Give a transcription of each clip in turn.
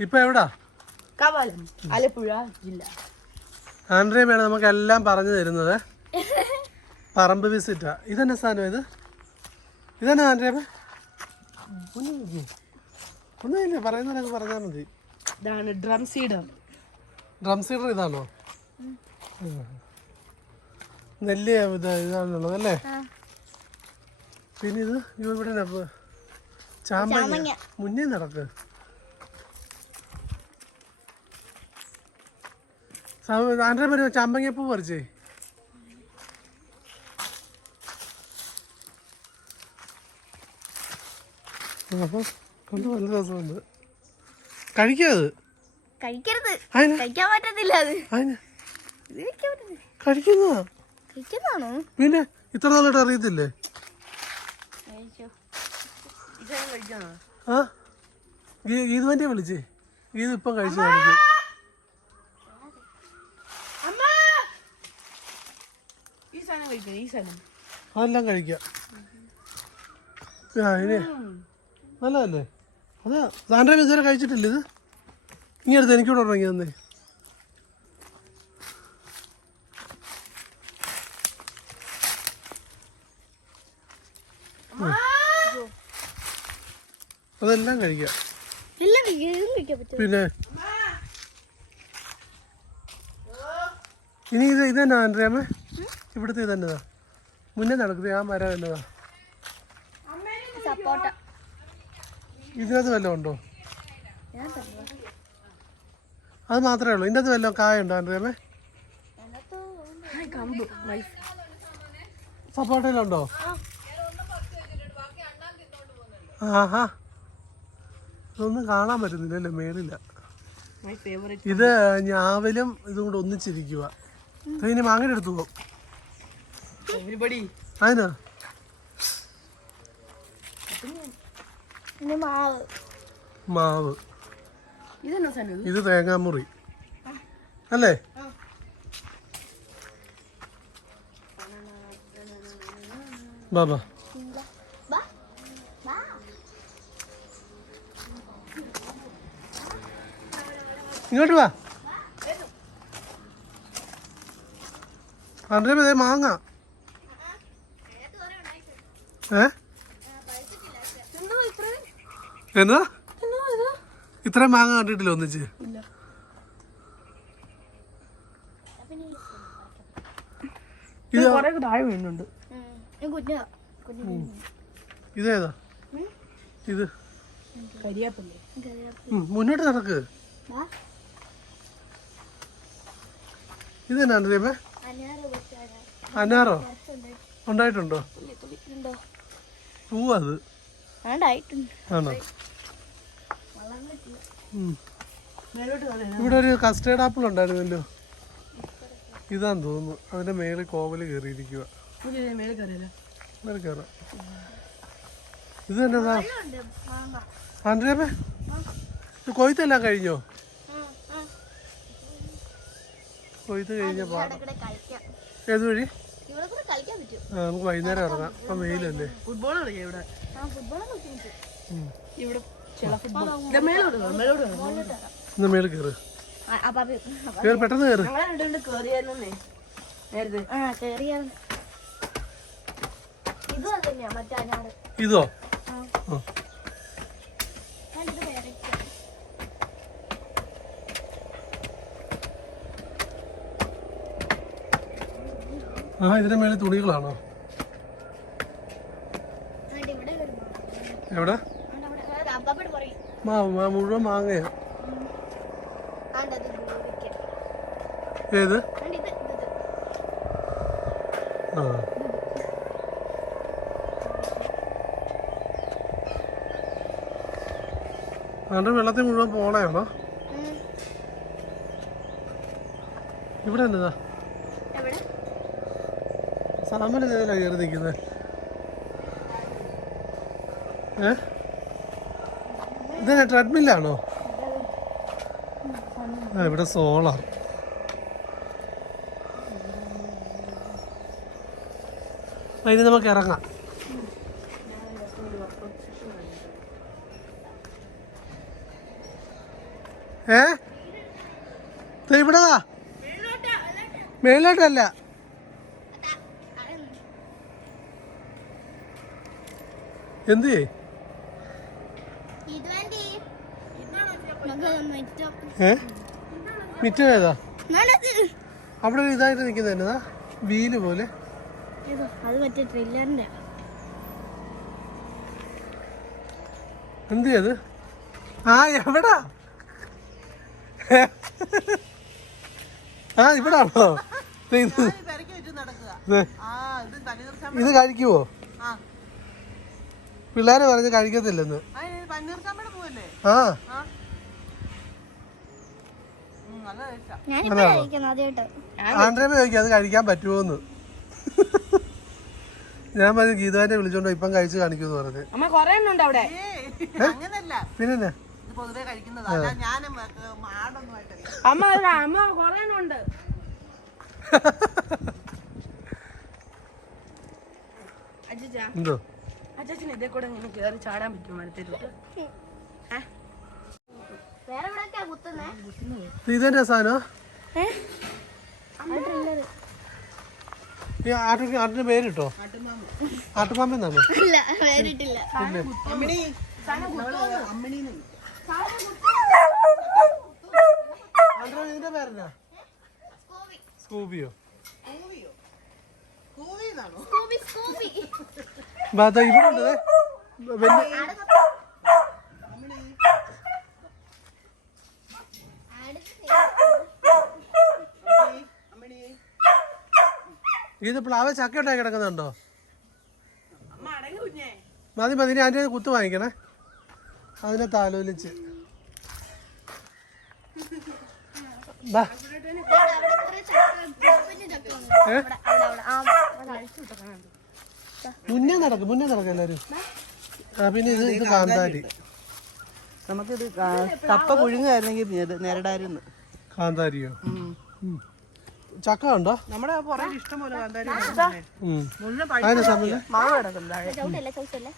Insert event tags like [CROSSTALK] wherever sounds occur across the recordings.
ഇപ്പൊ എവിടാ? കവാലം ആലപ്പുഴ ജില്ല. ആൻഡ്രിയമ്മയാണ് നമുക്ക് എല്ലാം പറഞ്ഞു തരുന്നത്. പറമ്പ് വിസിറ്റാ ഇതെന്നെ സാധനം ഇത്? ഇതെന്നെ ആൻഡ്രിയമ്മ ഒന്നും ഒന്നുമില്ല പറയുന്നതിനൊക്കെ പറഞ്ഞാൽ മതി. ഇതാണ് ഡ്രം സീഡർ. ഡ്രം സീഡർ ഇതാണോ. നെല്ല് ഇത് ഇതാണുള്ളത് അല്ലേ? പിന്നെ ഇത്? ഇവിടെ ന- ചാമ്പങ്ങ മുന്നേ നടക്ക്. ആൻഡ്ര വരുമോ ചാമ്പങ്ങപ്പൂ പറിച്ചേ. അപ്പം കൊണ്ട് നല്ല രസമുണ്ട് കഴിക്കാത്. കഴിക്കരുത്. കഴിക്കാൻ പറ്റത്തില്ല അത്. കഴിക്കുന്നതാ. കഴിക്കുന്നതാണോ? പിന്നെ ഇത്ര നാളായിട്ട് അറിയത്തില്ലേ? ആ? ഗീത് വണ്ടിയെ വിളിച്ചേ. ഗീത് ഇപ്പം കഴിച്ചു കാണിക്കും. അതെല്ലാം കഴിക്കാം. ആ ഇനി നല്ലതല്ലേ? അതാ സാൻഡ്ര ഇതുവരെ കഴിച്ചിട്ടില്ല ഇത്? ഇനി അടുത്ത് എനിക്കൂടെ ഉറങ്ങി തന്നേ അതെല്ലാം കഴിക്കാം. ഇതും പിന്നെ? ഇനി ഇത് ഇതന്നെ ആൻഡ്രിയാമ്മ ഇവിടുത്തെ ഇതന്നതാ. മുന്നേ നടക്കുന്നത് ആ മരം തന്നതാ ഇതിനകത്ത് വല്ലതും ഉണ്ടോ. അത് മാത്രമേ ഉള്ളൂ. ഇതിനകത്ത് വല്ലതും കായ ഉണ്ടോ ആൻഡ്രിയാമ്മേ സപ്പോട്ടയിലുണ്ടോ ആഹാ. ഇതൊന്നും കാണാൻ പറ്റുന്നില്ലല്ലേ മേളില്ല മൈ ഫേവറേറ്റ് ഇത് ഞാവലും ഇതും കൂടെ ഒന്നിച്ചിരിക്കുക ഇനി മാങ്ങയുടെ എടുത്തു പോകും. അതിനാ? മാവ്. ഇത്? തേങ്ങാമുറി. അല്ലേ? ബാബാ ഇങ്ങോട്ട് വാ. ദേ മാങ്ങ. ഏ? എന്നാ ഇത്ര മാങ്ങ കണ്ടിട്ടില്ല ഒന്നിച്ച്. ഇത് താഴെ വീണുണ്ട് ഇതേതാ ഇത്. മുന്നോട്ട് നടക്ക്. ഇതെന്നാ ആൻഡ്രിയമ്മേ അനാറ് ഉണ്ടായിട്ടുണ്ടോ? പൂവാ അത്. ആണോ? ഇവിടെ ഒരു കസ്റ്റേർഡ് ആപ്പിൾ ഉണ്ടായിരുന്നല്ലോ. ഇതാന്ന് തോന്നുന്നു. അതിന്റെ മേളിൽ കോവൽ കയറിയിരിക്കുക കയറാം. ഇത് തന്നെ ഇത് കൊയ്ത്തെല്ലാം കഴിഞ്ഞോ? കൊയ്ത്ത് കഴിഞ്ഞ പാടം കളിക്കാം. ഏത് വഴി? നമുക്ക് വൈകുന്നേരം ഇറങ്ങാം. ഇപ്പം വെയിലല്ലേ? ഫുട്ബോൾ കളിക്കാം ഇവിടെ. ഇന്ന് മേളിൽ കയറ്. പെട്ടെന്ന് കയറ് ഇത് തന്നെയാ മറ്റേ അനാറ് ഇതോ ആ. ആ. ഞാനിത് വേറെ ആ ഇതിന്റെ മേലെ തുണികളാണോ? എവിടെ? മുഴുവൻ മാങ്ങയാ. ഏത്. ആ. വെള്ളത്തിൽ മുഴുവൻ പോളയാണോ. ഇവിടെ എന്നതാ എവിടെ സാമന കയറി നിൽക്കുന്നത് ഏ? ഇതെന്നാ ട്രെഡ്മില്ലാണോ? ആ ഇവിടെ സോളാർ. ഇനി നമുക്ക് ഇറങ്ങാം. ഏ? ദേ ഇവിടെതാ. മേലോട്ടല്ല എന്ത്? ഇത് വേണ്ടി? നമുക്ക് മിറ്റം ഏ? മിറ്റം ഏതാ. അവിടെ ഒരു ഇതായിട്ട് നിൽക്കുന്നത് എന്നതാ വീൽ പോലെ. എന്ത് ചെയ്ത് ആ എവിടാ? ആ ഇവിടെ ആണോ ഇത് പെരക്കി നടക്കുക. ആ ഇത് പനീർ ഇത് കഴിക്കുവോ? ആ. പിള്ളേരെ പറഞ്ഞ് കഴിക്കത്തില്ലെന്ന്. ആ ആൻഡ്രേമ ചോദിക്കും അത് കഴിക്കാൻ പറ്റുമോന്ന് ഞാൻ പറഞ്ഞു ഗീതാന്റെ വിളിച്ചോണ്ടോ ഇപ്പം കഴിച്ച് കാണിക്കൂന്ന് പറഞ്ഞു. അമ്മ കൊറേ അവിടെ. അങ്ങനല്ല. പിന്നെ [LAUGHS] എന്തോ? അച്ഛന് ഇതേ കൂടെ ഇങ്ങനെ കയറി ചാടാൻ പറ്റും മരത്തിലോട്ട് വേറെ എവിടെയൊക്കെയാ കുത്തുന്നേ? ഇതെന്റെ സാധനം? ആട്ടിന് ആട്ടിന് പേരിട്ടോ? ആട്ടുപാമ്പ എന്നാണോ. ഇല്ല വേറിട്ടില്ല അമ്മിണി. നമ്മൾ അമ്മിണിന്ന്. ആൻഡ്രേ ഇതിന്റെ പേരെന്നാ സ്കൂബിയോ? ഇവിടെ ഉണ്ട് ഇത് പ്ലാവ് ചക്ക ഉണ്ടായി കിടക്കുന്നുണ്ടോ മതി മതി ഞാൻ അതിന്റെ കുത്ത് വാങ്ങിക്കണേ. അതിനെ താലോലിച്ച്. ബാ? മുന്നേ നടക്ക് മുന്നേ നടക്കും എല്ലാരും. ആ പിന്നെ ഇത് ഇത് കാന്താരി. നമുക്കിത് കപ്പ പുഴുങ്ങായിരുന്നെങ്കിൽ നേരിടായിരുന്നു. കാന്താരിയോ. ചക്ക ഉണ്ടോ? നമ്മുടെ പുറകിൽ ഇഷ്ടം പോലെ കാന്താരി അതിന് സമയം? ചവിട്ടല്ല ചവിട്ടല്ല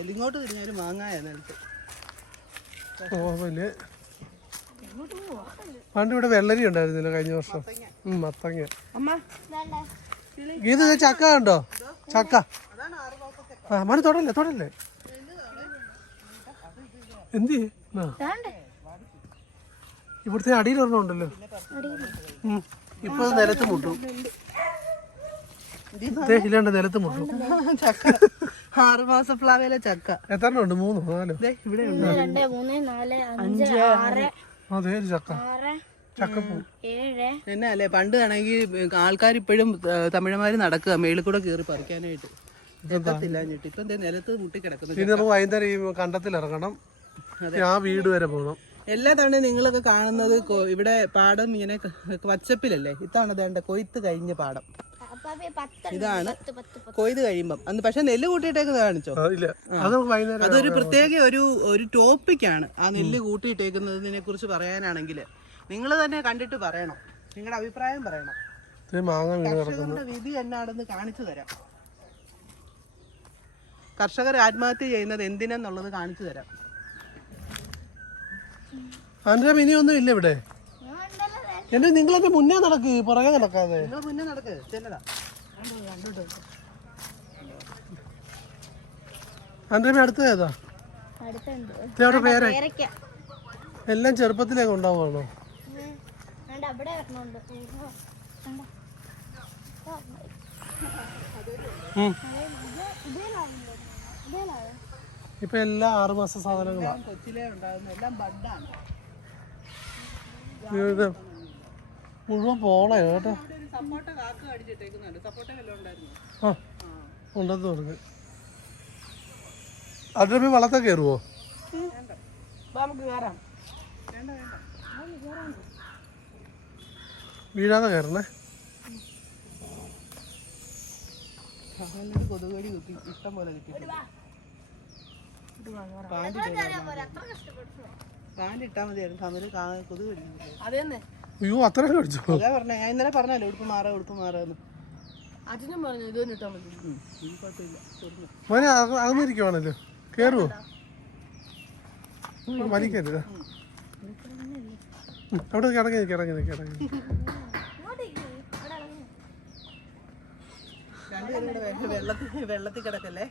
എല്ലിങ്ങോട്ട് തിരിഞ്ഞൊരു മാങ്ങായ നിലത്ത് ഓവൽ പണ്ട് ഇവിടെ വെള്ളരി ഉണ്ടായിരുന്നില്ല കഴിഞ്ഞ വർഷം. മത്തങ്ങ. അമ്മ. വേണ്ട ഗീത ചക്ക ഉണ്ടോ ചക്ക. ആ മണി തൊടല്ലേ തൊടല്ലേ? എന്ത്? ഇവിടുത്തെ അടിയിൽ ഒരെണ്ണം ഉണ്ടല്ലോ. ഇപ്പൊ നിലത്ത് മുട്ടും. ഇല്ലാണ്ട് നിലത്ത് മുട്ടും. ചക്ക. ആറ് മാസം പ്ലാവിലെ ചക്ക. എത്ര ഉണ്ട്? മൂന്നോ? നാലോ? ദേ ഇവിടെ ഉണ്ട്. രണ്ട് മൂന്ന് നാല് അഞ്ച് ആറ്. അതെ ചക്ക. ചക്കപ്പൂ എന്നാ അല്ലേ പണ്ട് ആണെങ്കിൽ ആൾക്കാർ ഇപ്പോഴും തമിഴന്മാര് നടക്കുക മേളിൽ കൂടെ കയറി പറിക്കാനായിട്ട്. ഇപ്പം നിലത്ത് നമുക്ക് വൈകുന്നേരം ഈ കണ്ടത്തിൽ ഇറങ്ങണം. ആ വീട് വരെ പോകണം എല്ലാ തവണയും നിങ്ങളൊക്കെ കാണുന്നത് ഇവിടെ പാടം ഇങ്ങനെ വച്ചപ്പിലല്ലേ? പച്ചപ്പിലല്ലേ വേണ്ട കൊയ്ത്ത് കഴിഞ്ഞ പാടം. ഇതാണ് കൊയ്ത് കഴിയുമ്പം. അന്ന് പക്ഷെ നെല്ല് കൂട്ടിയിട്ടേക്ക് കാണിച്ചോ? അതൊരു പ്രത്യേക ഒരു ഒരു ടോപ്പിക്കാണ്. ആ നെല്ല് കൂട്ടിയിട്ടേക്കുന്നതിനെ കുറിച്ച് പറയാനാണെങ്കിൽ. നിങ്ങൾ തന്നെ കണ്ടിട്ട് പറയണം. നിങ്ങളുടെ അഭിപ്രായം പറയണം. ദേ മാങ്ങ വീണ് കിടക്കുന്നു. കർഷകരുടെ വിധി എന്നാണെന്ന് കാണിച്ചു തരാം. കർഷകർ ആത്മഹത്യ ചെയ്യുന്നത് എന്തിനെന്നുള്ളത് കാണിച്ചു തരാം. ഇനി ഒന്നും ഇല്ല ഇവിടെ. എന്നെ നിങ്ങൾ മുന്നേ നടക്ക്? പുറകെ നടക്കാതെ. നിങ്ങൾ മുന്നേ നടക്ക്. ചെല്ലടാ. ഏതാ? പേരെ? എല്ലാം ചെറുപ്പത്തിലേക്ക് ഉണ്ടാവുകയാണോ ഇപ്പൊ എല്ലാ ആറുമാസ സാധനങ്ങളാണ് കൊച്ചിലേ ഉണ്ടാകുന്ന എല്ലാം ബഡാണ്. സപ്പോട്ട വല്ലതും കേട്ടോ. ആ ഉണ്ടെന്ന് പറഞ്ഞു അതിന് വളത്തെ കയറുവോ വാ, നമുക്ക് കയറാം വീഴാതെ കയറണേ കൊതുകടി കുത്തി ഇഷ്ടം പോലെ കിട്ടി പാന്റ് ഇട്ടാ ഇട്ടാൽ മതിയായിരുന്നു തമ്മിൽ കൊതുക് കടിക്കുന്നില്ല അത് തന്നെ അയ്യോ അത്ര കടിച്ചോ അതാ പറഞ്ഞേ ഞാൻ ഇന്നലെ പറഞ്ഞല്ലോ ഉടുപ്പ് മാറാ ഉടുപ്പ് മാറാന്ന് അച്ഛനും പറഞ്ഞു ഇത് തന്നെ ഇട്ടാ മതി. മോനെ അകന്നിരിക്കുവാണല്ലോ. കേറുവോ? വലിക്കരുത്. അവിടെ കിടങ്ങി കിടങ്ങി ഇറങ്ങി നിൽക്കി ഇറങ്ങി അവിടെ രണ്ടുപേരും കൂടെ വെ- വെള്ളത്തിൽ വെള്ളത്തിൽ കിടക്കല്ലേ?